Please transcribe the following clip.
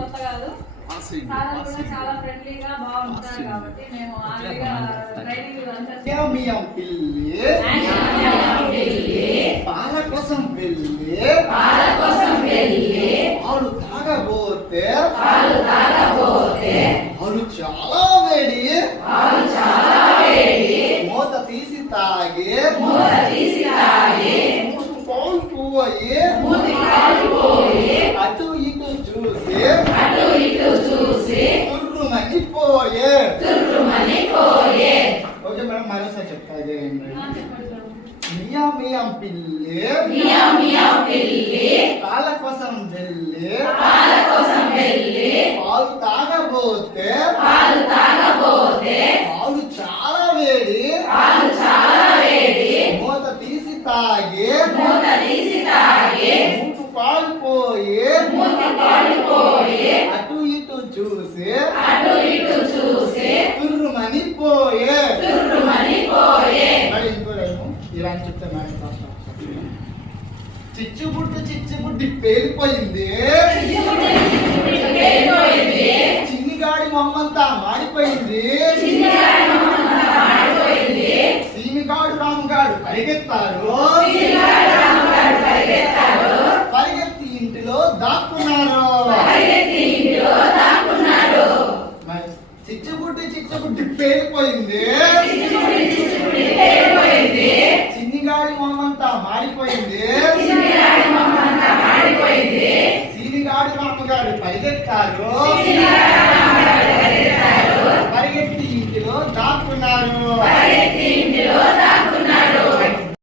కొత్త కాదు, సార్ కూడా చాలా ఫ్రెండ్లీగా బాగుంటారు కాబట్టి మేము ఆల్రెడీగా ట్రైనింగ్ అంతా పాల కోసం వెళ్ళి పాలు తాగబోతే పాలు చాలా వేడి మూత తీసి తాగి పోయి అటు ఇటు చూసి తుర్రుమనిపోయే. ఓకే మేడం, మరోసారి చెప్తా. మియాం పిల్లి పాల కోసం వెళ్ళి పాలు తాగబోతే పాలు చాలా వేడి మూత తీసి తాగి మూటు పాడిపోయి అటు ఇటు చూసి తుర్రుమనిపోయే. ఇలా అని చెప్తే మేడం చిచ్చుబుడ్డి పేలిపోయింది, చిన్నిగాడి మొహమంతా మాడిపోయింది, సీమిగాడు రాముగాడు పరిగెత్తారు, పరిగెత్తి ఇంటిలో దాక్కున్నారు. చిచ్చుబుడ్డి పేలిపోయింది, చిన్నిగాడి మొహమంతా మాడిపోయింది, సీనిగాడు రాముగాడు పరిగెత్తారు, పరిగెత్తి ఇంటిలో దాక్కున్నారు.